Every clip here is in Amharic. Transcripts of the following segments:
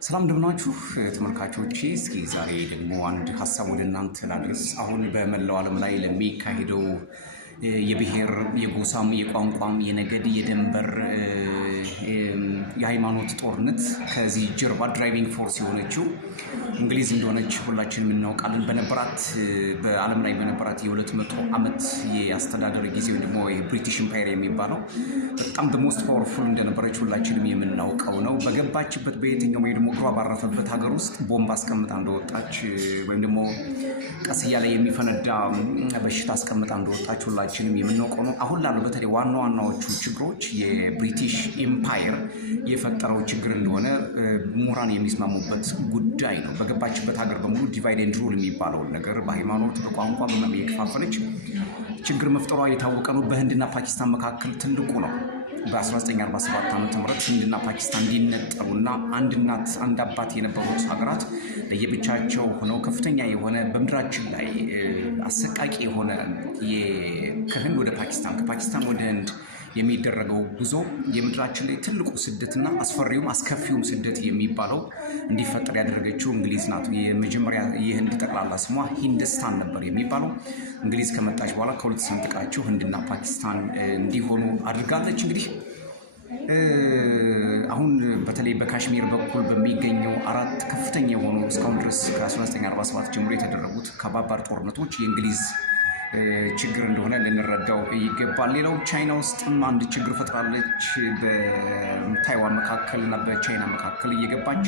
ሰላም እንደምናችሁ ተመልካቾቼ እስኪ ዛሬ ደግሞ አንድ ሐሳብ ወደ እናንተ ላድርስ። አሁን በመላው ዓለም ላይ ለሚካሄደው የብሔር የጎሳም የቋንቋም የነገድ የድንበር የሃይማኖት ጦርነት ከዚህ ጀርባ ድራይቪንግ ፎርስ የሆነችው እንግሊዝ እንደሆነች ሁላችንም እናውቃለን። በዓለም ላይ በነበራት የ200 ዓመት የአስተዳደር ጊዜ ወይ ደግሞ የብሪቲሽ ኢምፓየር የሚባለው በጣም ሞስት ፓወርፉል እንደነበረች ሁላችንም የምናውቀው ነው። በገባችበት በየትኛው ወይ ደግሞ እግሯ ባረፈበት ሀገር ውስጥ ቦምብ አስቀምጣ እንደወጣች ወይም ደግሞ ቀስ እያለ የሚፈነዳ በሽታ አስቀምጣ እንደወጣች ሁላችንም የምናውቀው ነው። አሁን ላለው በተለይ ዋና ዋናዎቹ ችግሮች የብሪቲሽ ኢምፓየር የፈጠረው ችግር እንደሆነ ምሁራን የሚስማሙበት ጉዳይ ነው። በገባችበት ሀገር በሙሉ ዲቫይድ ኤንድ ሩል የሚባለውን ነገር በሃይማኖት በቋንቋ በመም የከፋፈለች ችግር መፍጠሯ የታወቀ ነው። በህንድና ፓኪስታን መካከል ትልቁ ነው። በ1947 ዓ.ም ህንድና ፓኪስታን እንዲነጠሉና አንድ እናት አንድ አባት የነበሩት ሀገራት ለየብቻቸው ሆነው ከፍተኛ የሆነ በምድራችን ላይ አሰቃቂ የሆነ ከህንድ ወደ ፓኪስታን ከፓኪስታን ወደ ህንድ የሚደረገው ጉዞ የምድራችን ላይ ትልቁ ስደትና አስፈሪውም አስከፊውም ስደት የሚባለው እንዲፈጠር ያደረገችው እንግሊዝ ናት። የመጀመሪያ የህንድ ጠቅላላ ስሟ ሂንደስታን ነበር የሚባለው። እንግሊዝ ከመጣች በኋላ ከሁለት ሰንጥቃቸው ህንድና ፓኪስታን እንዲሆኑ አድርጋለች። እንግዲህ አሁን በተለይ በካሽሚር በኩል በሚገኘው አራት ከፍተኛ የሆኑ እስካሁን ድረስ ከ1947 ጀምሮ የተደረጉት ከባባድ ጦርነቶች የእንግሊዝ ችግር እንደሆነ ልንረዳው ይገባል። ሌላው ቻይና ውስጥም አንድ ችግር ፈጥራለች። በታይዋን መካከል እና በቻይና መካከል እየገባች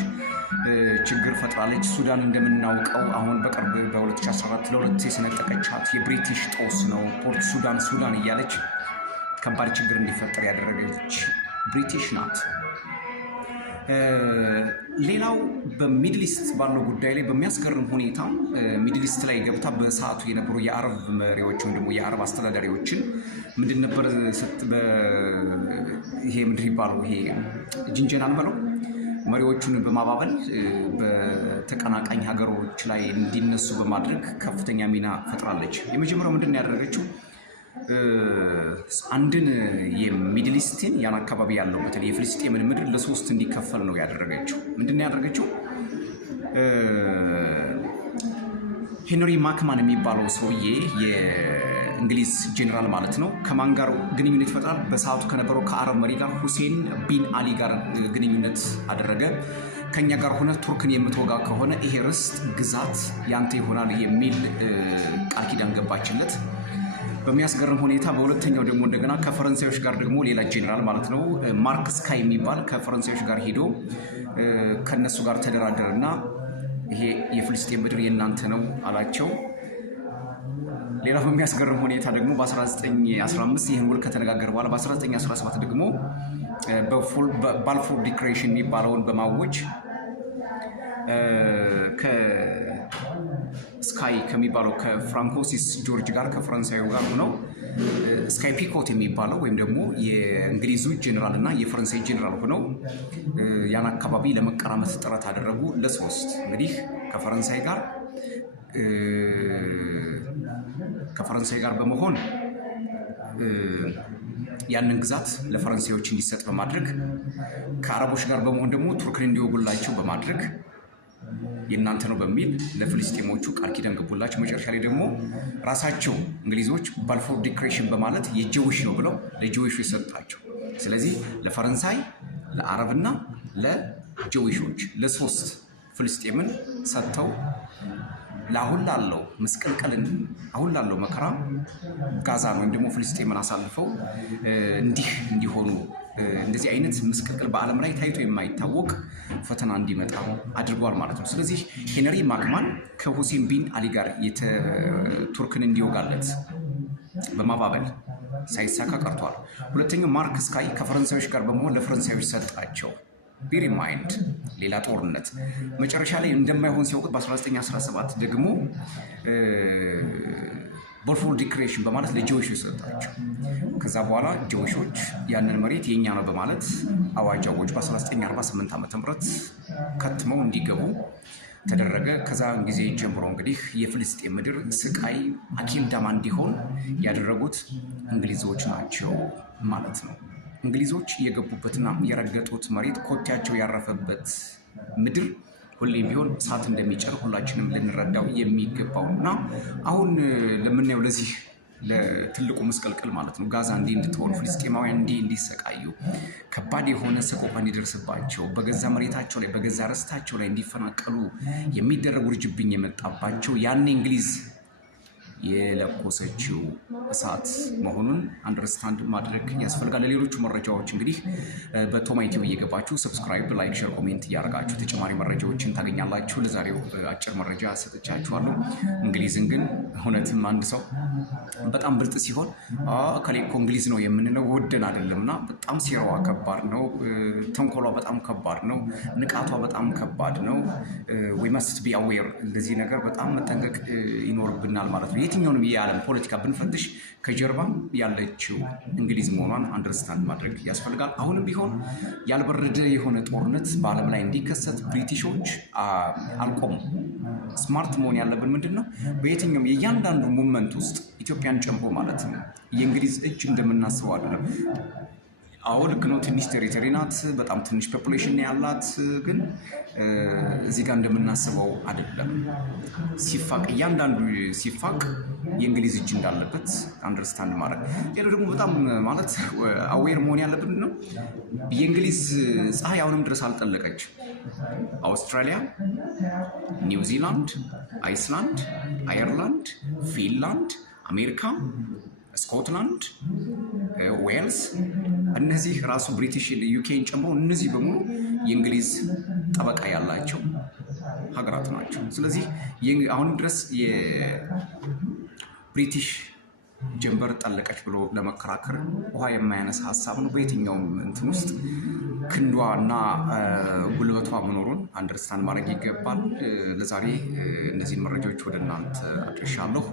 ችግር ፈጥራለች። ሱዳን እንደምናውቀው አሁን በቅርብ በ2014 ለሁለት የሰነጠቀቻት የብሪቲሽ ጦስ ነው። ፖርት ሱዳን እያለች ከባድ ችግር እንዲፈጠር ያደረገች ብሪቲሽ ናት። ሌላው በሚድል ኢስት ባለው ጉዳይ ላይ በሚያስገርም ሁኔታ ሚድል ኢስት ላይ ገብታ በሰዓቱ የነበሩ የአረብ መሪዎች ወይም ደግሞ የአረብ አስተዳዳሪዎችን ምንድን ነበር ይሄ ምንድን ይባለው ይሄ ጅንጀናን በለው መሪዎቹን በማባበል በተቀናቃኝ ሀገሮች ላይ እንዲነሱ በማድረግ ከፍተኛ ሚና ፈጥራለች። የመጀመሪያው ምንድን ያደረገችው አንድን የሚድል ኢስትን ያን አካባቢ ያለው በተለይ የፍልስጤምን ምድር ለሶስት እንዲከፈል ነው ያደረገችው። ምንድን ነው ያደረገችው? ሄንሪ ማክማን የሚባለው ሰውዬ የእንግሊዝ ጄኔራል ማለት ነው ከማን ጋር ግንኙነት ይፈጥራል? በሰዓቱ ከነበረው ከአረብ መሪ ጋር ሁሴን ቢን አሊ ጋር ግንኙነት አደረገ። ከኛ ጋር ሆነ ቱርክን የምትወጋ ከሆነ ይሄ ርስት ግዛት ያንተ ይሆናል የሚል ቃል ኪዳን ገባችለት። በሚያስገርም ሁኔታ በሁለተኛው ደግሞ እንደገና ከፈረንሳዮች ጋር ደግሞ ሌላ ጄኔራል ማለት ነው ማርክ ስካይ የሚባል ከፈረንሳዮች ጋር ሄዶ ከነሱ ጋር ተደራደረና ይሄ የፍልስጤም ምድር የእናንተ ነው አላቸው። ሌላ በሚያስገርም ሁኔታ ደግሞ በ1915 ይህን ውል ከተነጋገረ በኋላ በ1917 ደግሞ ባልፎር ዲክሬሽን የሚባለውን በማወጅ ስካይ ከሚባለው ከፍራንኮሲስ ጆርጅ ጋር ከፈረንሳዩ ጋር ሆነው ስካይ ፒኮት የሚባለው ወይም ደግሞ የእንግሊዙ ጄኔራል እና የፈረንሳይ ጄኔራል ሆነው ያን አካባቢ ለመቀራመት ጥረት አደረጉ። ለሶስት እንግዲህ ከፈረንሳይ ጋር በመሆን ያንን ግዛት ለፈረንሳዮች እንዲሰጥ በማድረግ ከአረቦች ጋር በመሆን ደግሞ ቱርክን እንዲወጉላቸው በማድረግ የእናንተ ነው በሚል ለፍልስጤሞቹ ቃል ኪዳን ገቡላቸው። መጨረሻ ላይ ደግሞ ራሳቸው እንግሊዞች ባልፎር ዲክሬሽን በማለት የጀዊሽ ነው ብለው ለጀዊሹ የሰጣቸው። ስለዚህ ለፈረንሳይ ለአረብና ለጀዊሾች ለሶስት ፍልስጤምን ሰጥተው ለአሁን ላለው መስቀልቀልን አሁን ላለው መከራ ጋዛን ወይም ደግሞ ፍልስጤምን አሳልፈው እንዲሆኑ እንደዚህ አይነት መስቀልቀል በዓለም ላይ ታይቶ የማይታወቅ ፈተና እንዲመጣ አድርጓል ማለት ነው። ስለዚህ ሄንሪ ማክማን ከሁሴን ቢን አሊ ጋር ቱርክን እንዲወጋለት በማባበል ሳይሳካ ቀርቷል። ሁለተኛው ማርክ ስካይ ከፈረንሳዮች ጋር በመሆን ለፈረንሳዮች ሰጣቸው። ቤር ኢን ማይንድ ሌላ ጦርነት መጨረሻ ላይ እንደማይሆን ሲያውቁት በ1917 ደግሞ ባልፎር ዲክሬሽን በማለት ለጀዊሾች ሰጣቸው። ከዛ በኋላ ጀዊሾች ያንን መሬት የኛ ነው በማለት አዋጅ አወጁ። በ1948 ዓ.ም ከትመው እንዲገቡ ተደረገ። ከዛ ጊዜ ጀምሮ እንግዲህ የፍልስጤም ምድር ስቃይ አኪልዳማ እንዲሆን ያደረጉት እንግሊዞች ናቸው ማለት ነው። እንግሊዞች የገቡበትና የረገጡት መሬት ኮቴያቸው ያረፈበት ምድር ሁሌም ቢሆን እሳት እንደሚጭር ሁላችንም ልንረዳው የሚገባው እና አሁን ለምናየው ለዚህ ለትልቁ መስቀልቅል ማለት ነው ጋዛ እንዲህ እንድትሆን ፍልስጤማውያን እንዲሰቃዩ ከባድ የሆነ ሰቆቃ እንዲደርስባቸው በገዛ መሬታቸው ላይ በገዛ ርስታቸው ላይ እንዲፈናቀሉ የሚደረጉ ውርጅብኝ የመጣባቸው ያኔ እንግሊዝ የለኮሰችው እሳት መሆኑን አንደርስታንድ ማድረግ ያስፈልጋል። ለሌሎቹ መረጃዎች እንግዲህ በቶማ ዩቲዩብ እየገባችሁ ሰብስክራይብ፣ ላይክ፣ ሼር፣ ኮሜንት እያደረጋችሁ ተጨማሪ መረጃዎችን ታገኛላችሁ። ለዛሬው አጭር መረጃ ሰጥቻችኋለሁ። እንግሊዝን ግን እውነትም አንድ ሰው በጣም ብልጥ ሲሆን ከሌ እኮ እንግሊዝ ነው የምንለው ወደን አይደለምና በጣም ሴራዋ ከባድ ነው። ተንኮሏ በጣም ከባድ ነው። ንቃቷ በጣም ከባድ ነው። we must be aware ለዚህ ነገር በጣም መጠንቀቅ ይኖርብናል ማለት ነው። የትኛውንም የዓለም ፖለቲካ ብንፈትሽ ከጀርባ ያለችው እንግሊዝ መሆኗን አንደርስታንድ ማድረግ ያስፈልጋል። አሁንም ቢሆን ያልበረደ የሆነ ጦርነት በዓለም ላይ እንዲከሰት ብሪቲሾች አልቆሙም። ስማርት መሆን ያለብን ምንድን ነው? በየትኛውም የእያንዳንዱ ሙቭመንት ውስጥ ኢትዮጵያን ጨምሮ ማለት ነው የእንግሊዝ እጅ እንደምናስበው አይደለም። አዎ ልክ ነው። ትንሽ ቴሪቶሪ ናት፣ በጣም ትንሽ ፖፑሌሽን ያላት፣ ግን እዚህ ጋር እንደምናስበው አይደለም። ሲፋቅ እያንዳንዱ ሲፋቅ የእንግሊዝ እጅ እንዳለበት አንደርስታንድ ማድረግ። ሌላው ደግሞ በጣም ማለት አዌር መሆን ያለብን ነው የእንግሊዝ ፀሐይ አሁንም ድረስ አልጠለቀች። አውስትራሊያ፣ ኒውዚላንድ፣ አይስላንድ፣ አየርላንድ፣ ፊንላንድ፣ አሜሪካ፣ ስኮትላንድ፣ ዌልስ እነዚህ ራሱ ብሪቲሽ ዩኬን ጨምሮ እነዚህ በሙሉ የእንግሊዝ ጠበቃ ያላቸው ሀገራት ናቸው። ስለዚህ አሁንም ድረስ የብሪቲሽ ጀንበር ጠለቀች ብሎ ለመከራከር ውሃ የማያነሳ ሀሳብ ነው። በየትኛውም እንትን ውስጥ ክንዷ እና ጉልበቷ መኖሩን አንደርስታንድ ማድረግ ይገባል። ለዛሬ እነዚህን መረጃዎች ወደ እናንተ አድርሻለሁ።